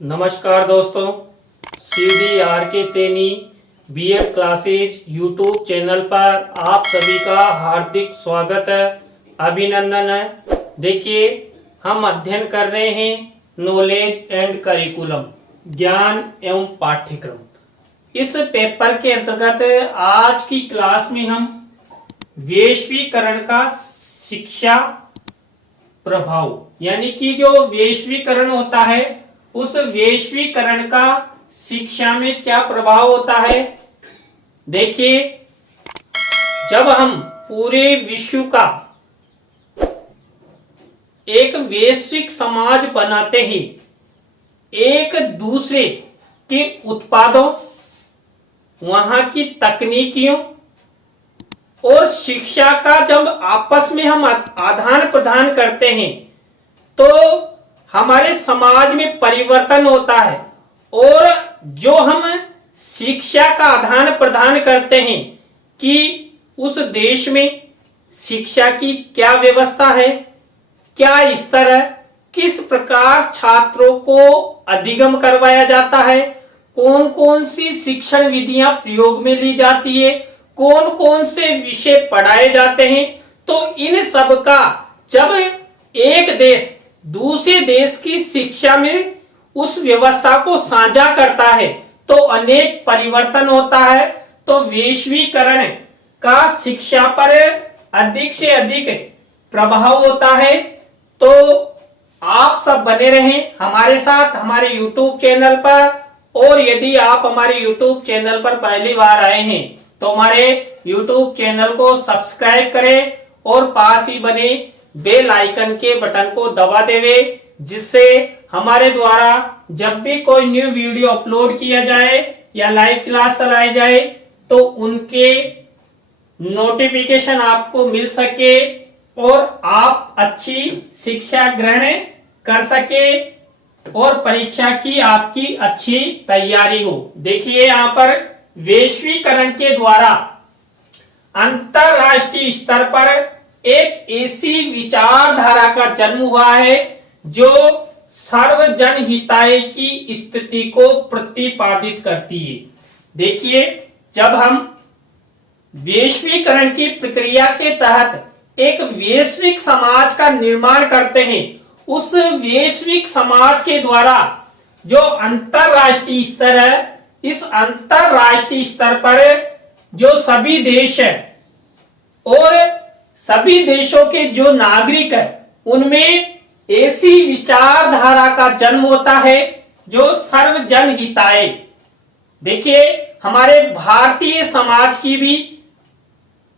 नमस्कार दोस्तों, CDRK Saini BEd classes YouTube channel पर आप सभी का हार्दिक स्वागत है, अभिनंदन है। देखिए, हम अध्ययन कर रहे हैं नॉलेज एंड करिकुलम, ज्ञान एवं पाठ्यक्रम। इस पेपर के अंतर्गत आज की क्लास में हम वैश्वीकरण का शिक्षा प्रभाव, यानी कि जो वैश्वीकरण होता है उस वैश्वीकरण का शिक्षा में क्या प्रभाव होता है। देखिए, जब हम पूरे विश्व का एक वैश्विक समाज बनाते हैं, एक दूसरे के उत्पादों, वहां की तकनीकियों और शिक्षा का जब आपस में हम आदान प्रदान करते हैं तो हमारे समाज में परिवर्तन होता है। और जो हम शिक्षा का आदान प्रदान करते हैं कि उस देश में शिक्षा की क्या व्यवस्था है, क्या स्तर है, किस प्रकार छात्रों को अधिगम करवाया जाता है, कौन कौन सी शिक्षण विधियां प्रयोग में ली जाती है, कौन कौन से विषय पढ़ाए जाते हैं। तो इन सब का जब एक देश दूसरे देश की शिक्षा में उस व्यवस्था को साझा करता है तो अनेक परिवर्तन होता है। तो वैश्वीकरण का शिक्षा पर अधिक से अधिक प्रभाव होता है। तो आप सब बने रहें हमारे साथ हमारे YouTube चैनल पर। और यदि आप हमारे YouTube चैनल पर पहली बार आए हैं तो हमारे YouTube चैनल को सब्सक्राइब करें और पास ही बने बेल आइकन के बटन को दबा देवे, जिससे हमारे द्वारा जब भी कोई न्यू वीडियो अपलोड किया जाए या लाइव क्लास चलाई जाए तो उनके नोटिफिकेशन आपको मिल सके और आप अच्छी शिक्षा ग्रहण कर सके और परीक्षा की आपकी अच्छी तैयारी हो। देखिए, यहाँ पर वैश्वीकरण के द्वारा अंतरराष्ट्रीय स्तर पर एक ऐसी विचारधारा का जन्म हुआ है जो सर्वजन हिताय की स्थिति को प्रतिपादित करती है। देखिए, जब हम वैश्वीकरण की प्रक्रिया के तहत एक वैश्विक समाज का निर्माण करते हैं, उस वैश्विक समाज के द्वारा जो अंतरराष्ट्रीय स्तर है, इस अंतरराष्ट्रीय स्तर पर जो सभी देश है और सभी देशों के जो नागरिक है, उनमें ऐसी विचारधारा का जन्म होता है जो सर्वजन हिताय। देखिए, हमारे भारतीय समाज की भी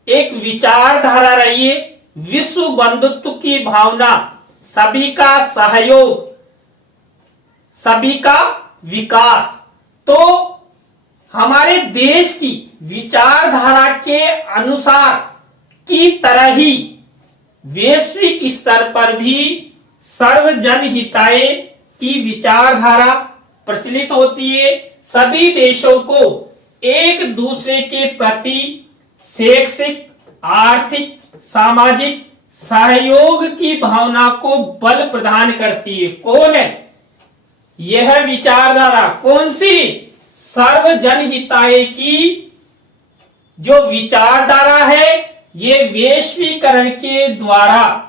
एक विचारधारा रही है, विश्व बंधुत्व की भावना, सभी का सहयोग, सभी का विकास। तो हमारे देश की विचारधारा के अनुसार की तरह ही वैश्विक स्तर पर भी सर्वजन हिताय की विचारधारा प्रचलित होती है। सभी देशों को एक दूसरे के प्रति शैक्षिक, आर्थिक, सामाजिक सहयोग की भावना को बल प्रदान करती है। कौन है यह विचारधारा? कौन सी? सर्वजन हिताय की जो विचारधारा है, ये वैश्वीकरण के द्वारा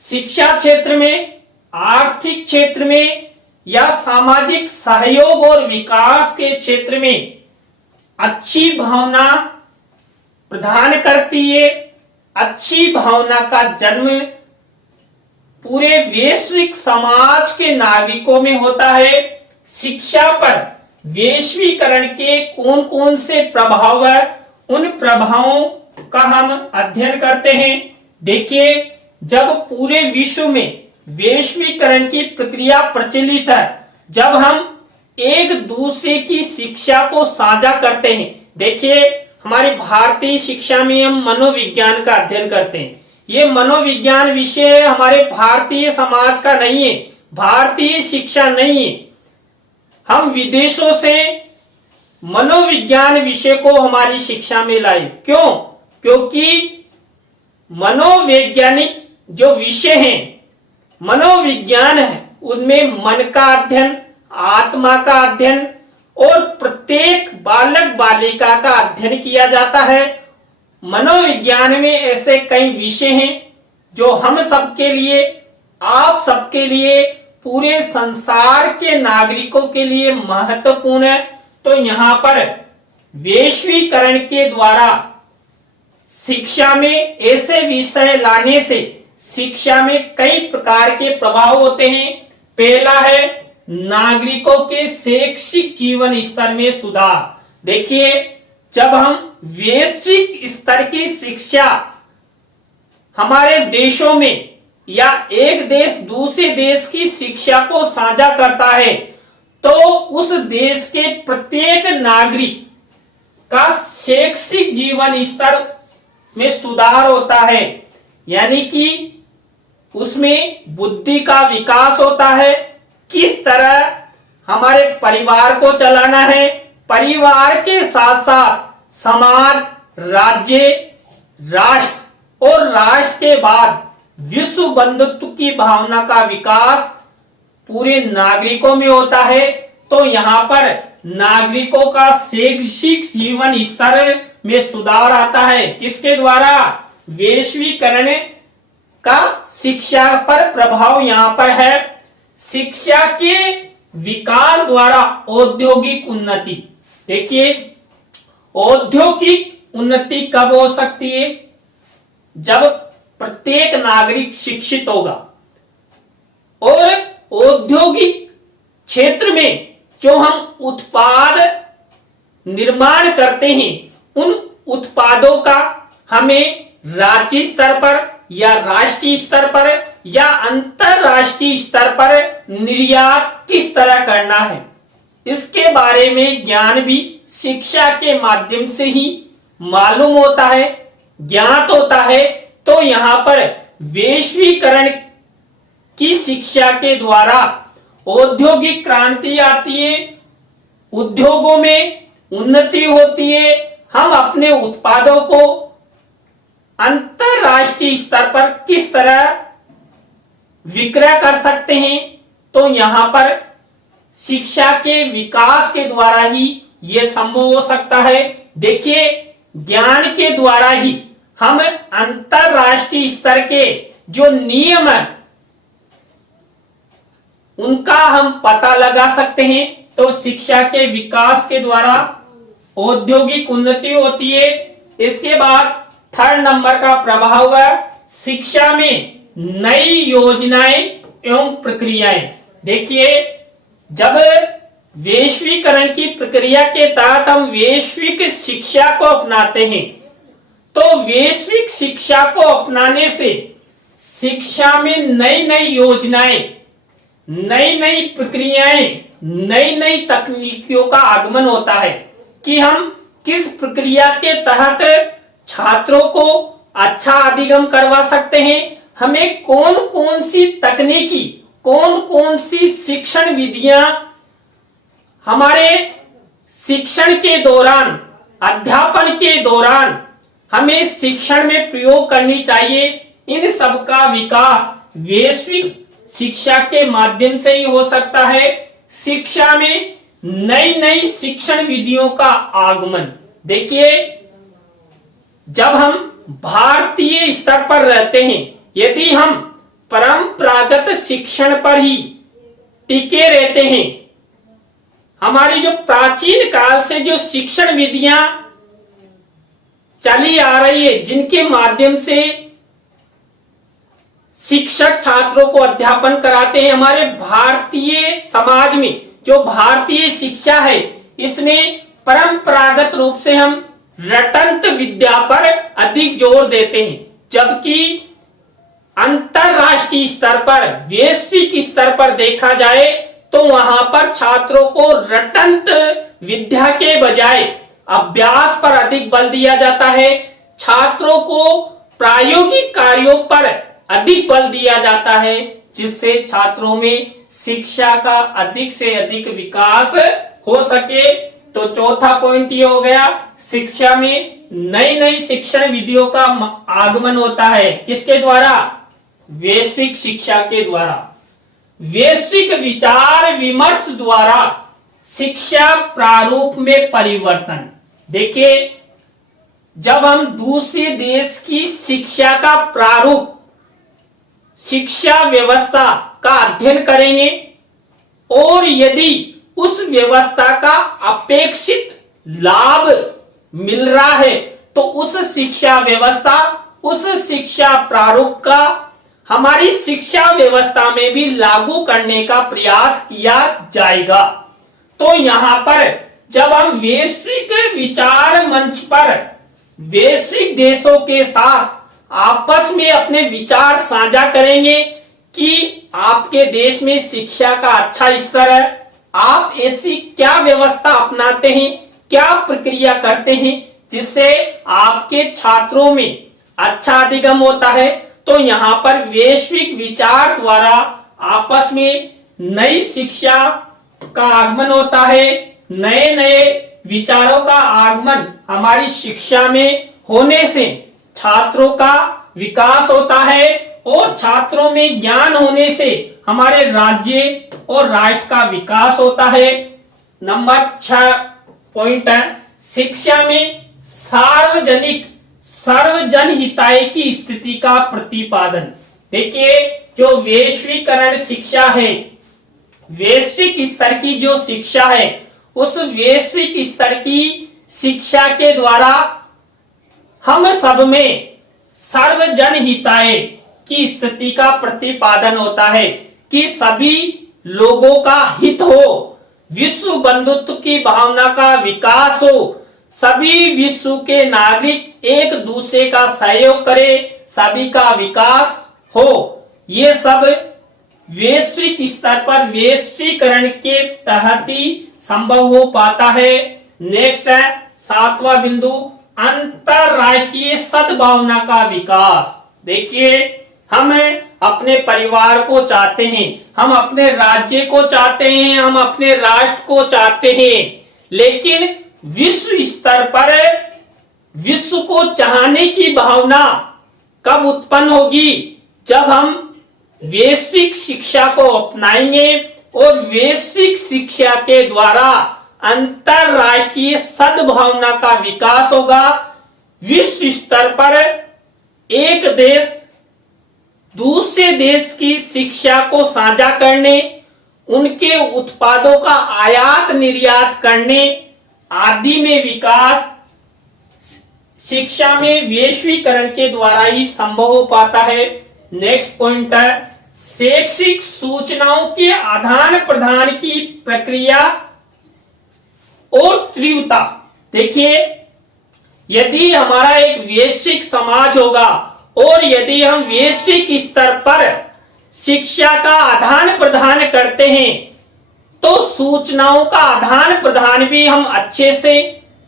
शिक्षा क्षेत्र में, आर्थिक क्षेत्र में या सामाजिक सहयोग और विकास के क्षेत्र में अच्छी भावना प्रदान करती है। अच्छी भावना का जन्म पूरे वैश्विक समाज के नागरिकों में होता है। शिक्षा पर वैश्वीकरण के कौन कौन से प्रभाव है, उन प्रभावों का हम अध्ययन करते हैं। देखिए, जब पूरे विश्व में वैश्वीकरण की प्रक्रिया प्रचलित है, जब हम एक दूसरे की शिक्षा को साझा करते हैं। देखिए, हमारी भारतीय शिक्षा में हम मनोविज्ञान का अध्ययन करते हैं। ये मनोविज्ञान विषय हमारे भारतीय समाज का नहीं है, भारतीय शिक्षा नहीं है। हम विदेशों से मनोविज्ञान विषय को हमारी शिक्षा में लाए। क्यों? क्योंकि मनोवैज्ञानिक जो विषय हैं, मनोविज्ञान है, उनमें मन का अध्ययन, आत्मा का अध्ययन और प्रत्येक बालक बालिका का अध्ययन किया जाता है। मनोविज्ञान में ऐसे कई विषय हैं जो हम सबके लिए, आप सबके लिए, पूरे संसार के नागरिकों के लिए महत्वपूर्ण है। तो यहाँ पर वैश्वीकरण के द्वारा शिक्षा में ऐसे विषय लाने से शिक्षा में कई प्रकार के प्रभाव होते हैं। पहला है नागरिकों के शैक्षिक जीवन स्तर में सुधार। देखिए, जब हम वैश्विक स्तर की शिक्षा हमारे देशों में या एक देश दूसरे देश की शिक्षा को साझा करता है तो उस देश के प्रत्येक नागरिक का शैक्षिक जीवन स्तर में सुधार होता है, यानी कि उसमें बुद्धि का विकास होता है। किस तरह हमारे परिवार को चलाना है, परिवार के साथ साथ समाज, राज्य, राष्ट्र और राष्ट्र के बाद विश्व बंधुत्व की भावना का विकास पूरे नागरिकों में होता है। तो यहाँ पर नागरिकों का शैक्षिक जीवन स्तर में सुधार आता है। किसके द्वारा? वैश्वीकरण का शिक्षा पर प्रभाव यहाँ पर है। शिक्षा के विकास द्वारा औद्योगिक उन्नति। देखिए, औद्योगिक उन्नति कब हो सकती है? जब प्रत्येक नागरिक शिक्षित होगा और औद्योगिक क्षेत्र में जो हम उत्पाद निर्माण करते हैं उन उत्पादों का हमें राज्य स्तर पर या राष्ट्रीय स्तर पर या अंतरराष्ट्रीय स्तर पर निर्यात किस तरह करना है, इसके बारे में ज्ञान भी शिक्षा के माध्यम से ही मालूम होता है, ज्ञात होता है। तो यहाँ पर वैश्वीकरण की शिक्षा के द्वारा औद्योगिक क्रांति आती है, उद्योगों में उन्नति होती है, हम अपने उत्पादों को अंतरराष्ट्रीय स्तर पर किस तरह विक्रय कर सकते हैं। तो यहाँ पर शिक्षा के विकास के द्वारा ही यह संभव हो सकता है। देखिए, ज्ञान के द्वारा ही हम अंतरराष्ट्रीय स्तर के जो नियम है उनका हम पता लगा सकते हैं। तो शिक्षा के विकास के द्वारा औद्योगिक उन्नति होती है। इसके बाद थर्ड नंबर का प्रभाव है शिक्षा में नई योजनाएं एवं प्रक्रियाएं। देखिए, जब वैश्वीकरण की प्रक्रिया के तहत हम वैश्विक शिक्षा को अपनाते हैं तो वैश्विक शिक्षा को अपनाने से शिक्षा में नई नई योजनाएं, नई नई प्रक्रियाएं, नई नई तकनीकियों का आगमन होता है कि हम किस प्रक्रिया के तहत छात्रों को अच्छा अधिगम करवा सकते हैं, हमें कौन कौन सी तकनीकी, कौन कौन सी शिक्षण विधियां हमारे शिक्षण के दौरान, अध्यापन के दौरान हमें शिक्षण में प्रयोग करनी चाहिए। इन सब का विकास वैश्विक शिक्षा के माध्यम से ही हो सकता है। शिक्षा में नई नई शिक्षण विधियों का आगमन। देखिए, जब हम भारतीय स्तर पर रहते हैं, यदि हम परंपरागत शिक्षण पर ही टिके रहते हैं, हमारी जो प्राचीन काल से जो शिक्षण विधियां चली आ रही है, जिनके माध्यम से शिक्षक छात्रों को अध्यापन कराते हैं, हमारे भारतीय समाज में जो भारतीय शिक्षा है इसमें परंपरागत रूप से हम रटंत विद्या पर अधिक जोर देते हैं, जबकि अंतरराष्ट्रीय स्तर पर, वैश्विक स्तर पर देखा जाए तो वहां पर छात्रों को रटंत विद्या के बजाय अभ्यास पर अधिक बल दिया जाता है, छात्रों को प्रायोगिक कार्यों पर अधिक बल दिया जाता है, जिससे छात्रों में शिक्षा का अधिक से अधिक विकास हो सके। तो चौथा पॉइंट ये हो गया, शिक्षा में नई नई शिक्षण विधियों का आगमन होता है। किसके द्वारा? वैश्विक शिक्षा के द्वारा। वैश्विक विचार विमर्श द्वारा शिक्षा प्रारूप में परिवर्तन। देखिए, जब हम दूसरे देश की शिक्षा का प्रारूप, शिक्षा व्यवस्था का अध्ययन करेंगे और यदि उस व्यवस्था का अपेक्षित लाभ मिल रहा है तो उस शिक्षा व्यवस्था, उस शिक्षा प्रारूप का हमारी शिक्षा व्यवस्था में भी लागू करने का प्रयास किया जाएगा। तो यहां पर जब हम वैश्विक विचार मंच पर वैश्विक देशों के साथ आपस में अपने विचार साझा करेंगे कि आपके देश में शिक्षा का अच्छा स्तर है, आप ऐसी क्या व्यवस्था अपनाते हैं, क्या प्रक्रिया करते हैं जिससे आपके छात्रों में अच्छा अधिगम होता है। तो यहाँ पर वैश्विक विचार द्वारा आपस में नई शिक्षा का आगमन होता है, नए नए विचारों का आगमन हमारी शिक्षा में होने से छात्रों का विकास होता है और छात्रों में ज्ञान होने से हमारे राज्य और राष्ट्र का विकास होता है। नंबर 6 पॉइंट है, शिक्षा में सार्वजनिक सर्वजन हिताय की स्थिति का प्रतिपादन। देखिए, जो वैश्वीकरण शिक्षा है, वैश्विक स्तर की जो शिक्षा है, उस वैश्विक स्तर की शिक्षा के द्वारा हम सब में सर्वजन हिताय की स्थिति का प्रतिपादन होता है कि सभी लोगों का हित हो, विश्व बंधुत्व की भावना का विकास हो, सभी विश्व के नागरिक एक दूसरे का सहयोग करें, सभी का विकास हो। ये सब वैश्विक स्तर पर वैश्वीकरण के तहत ही संभव हो पाता है। नेक्स्ट है 7वां बिंदु, अंतरराष्ट्रीय सद्भावना का विकास। देखिए, हम अपने परिवार को चाहते हैं, हम अपने राज्य को चाहते हैं, हम अपने राष्ट्र को चाहते हैं, लेकिन विश्व स्तर पर विश्व को चाहने की भावना कब उत्पन्न होगी? जब हम वैश्विक शिक्षा को अपनाएंगे और वैश्विक शिक्षा के द्वारा अंतरराष्ट्रीय सद्भावना का विकास होगा। विश्व स्तर पर एक देश दूसरे देश की शिक्षा को साझा करने, उनके उत्पादों का आयात निर्यात करने आदि में विकास शिक्षा में वैश्वीकरण के द्वारा ही संभव हो पाता है। नेक्स्ट पॉइंट है, शैक्षिक सूचनाओं के आदान प्रदान की प्रक्रिया और तीव्रता। देखिए, यदि हमारा एक वैश्विक समाज होगा और यदि हम वैश्विक स्तर पर शिक्षा का आदान प्रदान करते हैं तो सूचनाओं का आदान प्रदान भी हम अच्छे से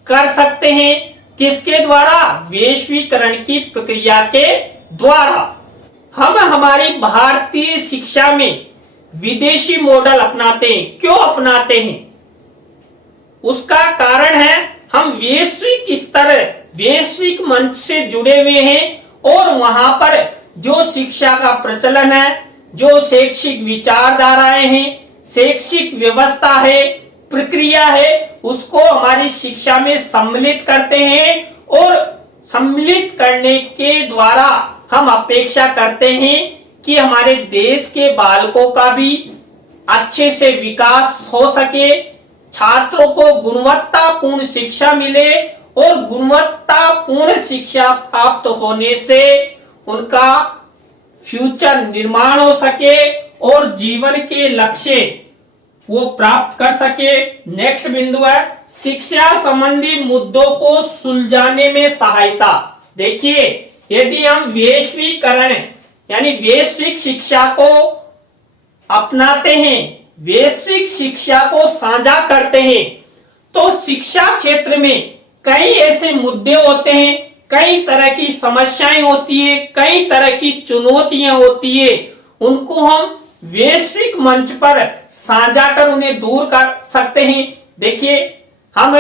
कर सकते हैं। किसके द्वारा? वैश्वीकरण की प्रक्रिया के द्वारा। हम हमारी भारतीय शिक्षा में विदेशी मॉडल अपनाते हैं। क्यों अपनाते हैं? उसका कारण है हम वैश्विक स्तर, वैश्विक मंच से जुड़े हुए हैं और वहां पर जो शिक्षा का प्रचलन है, जो शैक्षिक विचारधाराएं हैं, शैक्षिक व्यवस्था है, प्रक्रिया है, उसको हमारी शिक्षा में सम्मिलित करते हैं और सम्मिलित करने के द्वारा हम अपेक्षा करते हैं कि हमारे देश के बालकों का भी अच्छे से विकास हो सके, छात्रों को गुणवत्तापूर्ण शिक्षा मिले और गुणवत्तापूर्ण शिक्षा प्राप्त होने से उनका फ्यूचर निर्माण हो सके और जीवन के लक्ष्य वो प्राप्त कर सके। नेक्स्ट बिंदु है शिक्षा संबंधी मुद्दों को सुलझाने में सहायता। देखिए, यदि हम वैश्वीकरण यानी वैश्विक शिक्षा को अपनाते हैं, वैश्विक शिक्षा को साझा करते हैं, तो शिक्षा क्षेत्र में कई ऐसे मुद्दे होते हैं, कई तरह की समस्याएं होती है, कई तरह की चुनौतियां होती है, उनको हम वैश्विक मंच पर साझा कर उन्हें दूर कर सकते हैं। देखिए, हम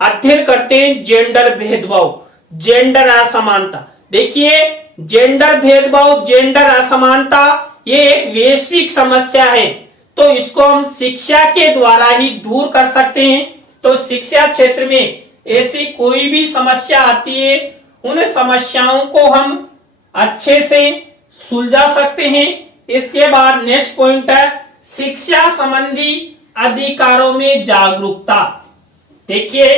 अध्ययन करते हैं जेंडर भेदभाव, जेंडर असमानता। देखिए, जेंडर भेदभाव, जेंडर असमानता ये एक वैश्विक समस्या है, तो इसको हम शिक्षा के द्वारा ही दूर कर सकते हैं। तो शिक्षा क्षेत्र में ऐसी कोई भी समस्या आती है, उन समस्याओं को हम अच्छे से सुलझा सकते हैं। इसके बाद नेक्स्ट पॉइंट है शिक्षा संबंधी अधिकारों में जागरूकता। देखिए,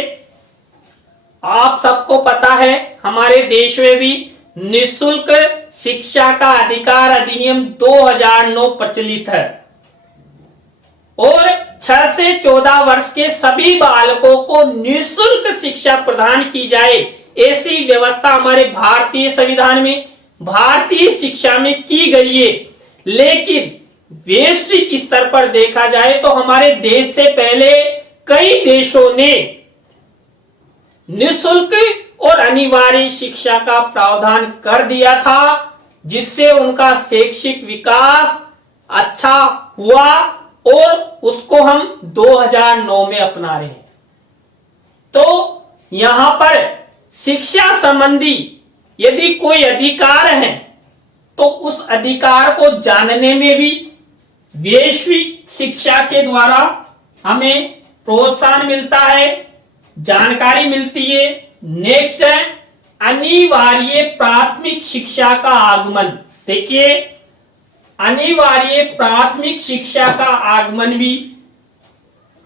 आप सबको पता है हमारे देश में भी निःशुल्क शिक्षा का अधिकार अधिनियम 2009 प्रचलित है और 6 से 14 वर्ष के सभी बालकों को निःशुल्क शिक्षा प्रदान की जाए, ऐसी व्यवस्था हमारे भारतीय संविधान में, भारतीय शिक्षा में की गई है। लेकिन वैश्विक स्तर पर देखा जाए तो हमारे देश से पहले कई देशों ने निःशुल्क और अनिवार्य शिक्षा का प्रावधान कर दिया था, जिससे उनका शैक्षिक विकास अच्छा हुआ और उसको हम 2009 में अपना रहे हैं। तो यहां पर शिक्षा संबंधी यदि कोई अधिकार है तो उस अधिकार को जानने में भी वैश्विक शिक्षा के द्वारा हमें प्रोत्साहन मिलता है, जानकारी मिलती है। नेक्स्ट है अनिवार्य प्राथमिक शिक्षा का आगमन। देखिए, अनिवार्य प्राथमिक शिक्षा का आगमन भी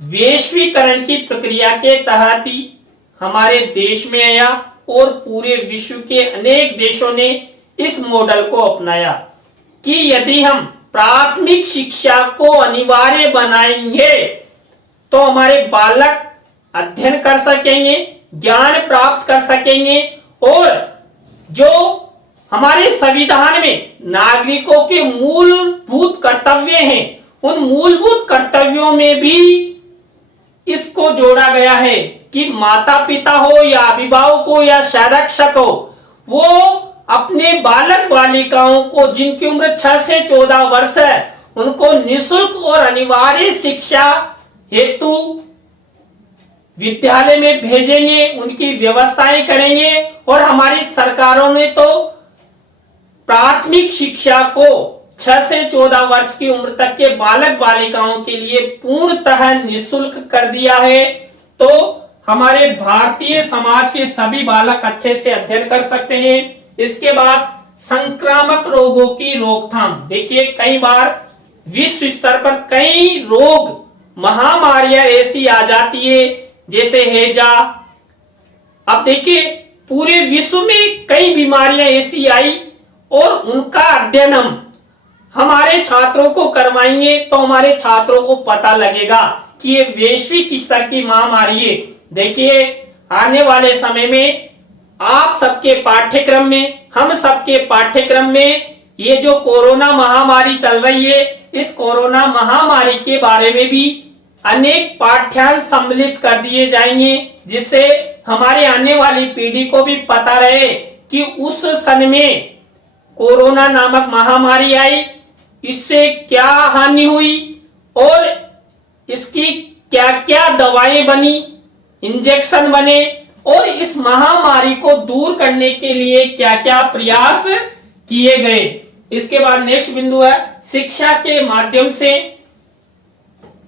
वैश्वीकरण की प्रक्रिया के तहत ही हमारे देश में आया और पूरे विश्व के अनेक देशों ने इस मॉडल को अपनाया कि यदि हम प्राथमिक शिक्षा को अनिवार्य बनाएंगे तो हमारे बालक अध्ययन कर सकेंगे, ज्ञान प्राप्त कर सकेंगे और जो हमारे संविधान में नागरिकों के मूलभूत कर्तव्य हैं, उन मूलभूत कर्तव्यों में भी इसको जोड़ा गया है कि माता पिता हो या अभिभावक हो या संरक्षक हो, वो अपने बालक बालिकाओं को जिनकी उम्र 6 से 14 वर्ष है उनको निःशुल्क और अनिवार्य शिक्षा हेतु विद्यालय में भेजेंगे, उनकी व्यवस्थाएं करेंगे। और हमारी सरकारों ने तो प्राथमिक शिक्षा को 6 से 14 वर्ष की उम्र तक के बालक बालिकाओं के लिए पूर्णतः निःशुल्क कर दिया है। तो हमारे भारतीय समाज के सभी बालक अच्छे से अध्ययन कर सकते हैं। इसके बाद संक्रामक रोगों की रोकथाम। देखिए, कई बार विश्व स्तर पर कई रोग महामारियां ऐसी आ जाती है जैसे हैजा। अब देखिए, पूरे विश्व में कई बीमारियां ऐसी आई और उनका अध्ययन हम हमारे छात्रों को करवाएंगे तो हमारे छात्रों को पता लगेगा कि ये वैश्विक स्तर की महामारी है। देखिए, आने वाले समय में आप सबके पाठ्यक्रम में, हम सबके पाठ्यक्रम में ये जो कोरोना महामारी चल रही है, इस कोरोना महामारी के बारे में भी अनेक पाठ्यांश सम्मिलित कर दिए जाएंगे, जिससे हमारे आने वाली पीढ़ी को भी पता रहे कि उस सन में कोरोना नामक महामारी आई, इससे क्या हानि हुई और इसकी क्या क्या दवाएं बनी, इंजेक्शन बने और इस महामारी को दूर करने के लिए क्या क्या प्रयास किए गए। इसके बाद नेक्स्ट बिंदु है शिक्षा के माध्यम से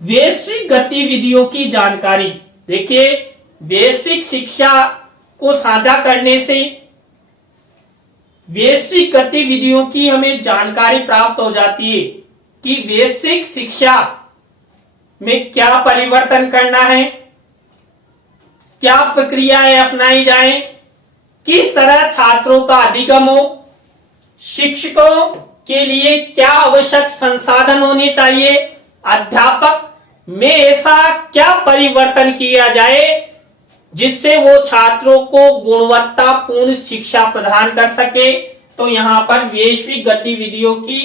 वैश्विक गतिविधियों की जानकारी। देखिए, वैश्विक शिक्षा को साझा करने से वैश्विक गतिविधियों की हमें जानकारी प्राप्त हो जाती है कि वैश्विक शिक्षा में क्या परिवर्तन करना है, क्या प्रक्रियाएं अपनाई जाएं, किस तरह छात्रों का अधिगम हो, शिक्षकों के लिए क्या आवश्यक संसाधन होने चाहिए, अध्यापक में ऐसा क्या परिवर्तन किया जाए जिससे वो छात्रों को गुणवत्तापूर्ण शिक्षा प्रदान कर सके। तो यहाँ पर वैश्विक गतिविधियों की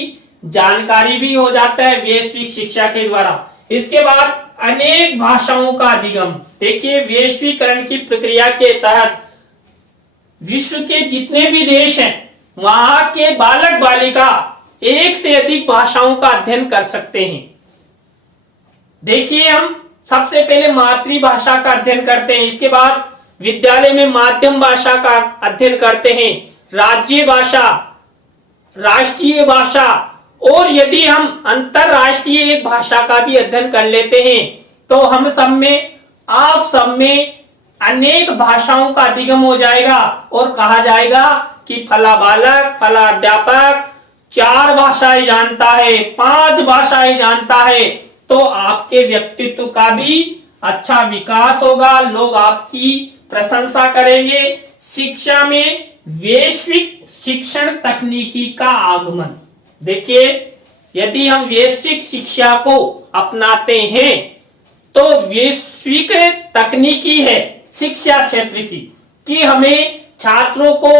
जानकारी भी हो जाता है वैश्विक शिक्षा के द्वारा। इसके बाद अनेक भाषाओं का अधिगम। देखिए, वैश्वीकरण की प्रक्रिया के तहत विश्व के जितने भी देश हैं वहां के बालक बालिका एक से अधिक भाषाओं का अध्ययन कर सकते हैं। देखिए, हम सबसे पहले मातृभाषा का अध्ययन करते हैं, इसके बाद विद्यालय में माध्यम भाषा का अध्ययन करते हैं, राज्य भाषा, राष्ट्रीय भाषा और यदि हम अंतरराष्ट्रीय एक भाषा का भी अध्ययन कर लेते हैं तो हम सब में, आप सब में अनेक भाषाओं का अधिगम हो जाएगा और कहा जाएगा कि फला बालक, फला अध्यापक 4 भाषाएं जानता है, 5 भाषाएं जानता है, तो आपके व्यक्तित्व का भी अच्छा विकास होगा, लोग आपकी प्रशंसा करेंगे। शिक्षा में वैश्विक शिक्षण तकनीकी का आगमन। देखिए, यदि हम वैश्विक शिक्षा को अपनाते हैं तो वैश्विक तकनीकी है शिक्षा क्षेत्र की, कि हमें छात्रों को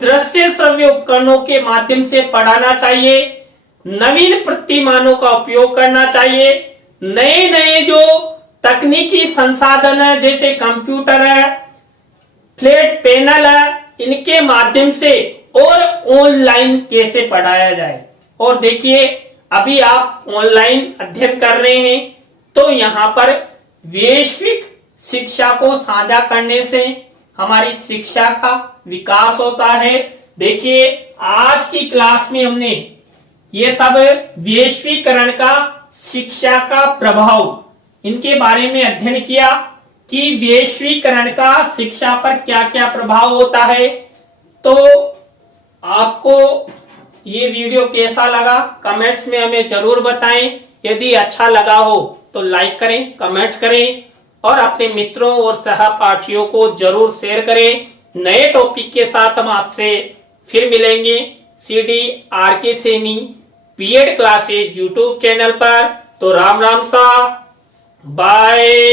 दृश्य श्रव्य उपकरणों के माध्यम से पढ़ाना चाहिए, नवीन प्रतिमानों का उपयोग करना चाहिए, नए नए जो तकनीकी संसाधन है जैसे कंप्यूटर है, फ्लैट पैनल है, इनके माध्यम से और ऑनलाइन कैसे पढ़ाया जाए। और देखिए, अभी आप ऑनलाइन अध्ययन कर रहे हैं तो यहाँ पर वैश्विक शिक्षा को साझा करने से हमारी शिक्षा का विकास होता है। देखिए, आज की क्लास में हमने ये सब वैश्वीकरण का शिक्षा का प्रभाव, इनके बारे में अध्ययन किया कि वैश्वीकरण का शिक्षा पर क्या क्या प्रभाव होता है। तो आपको ये वीडियो कैसा लगा कमेंट्स में हमें जरूर बताएं। यदि अच्छा लगा हो तो लाइक करें, कमेंट्स करें और अपने मित्रों और सहपाठियों को जरूर शेयर करें। नए टॉपिक के साथ हम आपसे फिर मिलेंगे CD RK Saini BEd classes YouTube channel पर। तो राम राम सा, बाय।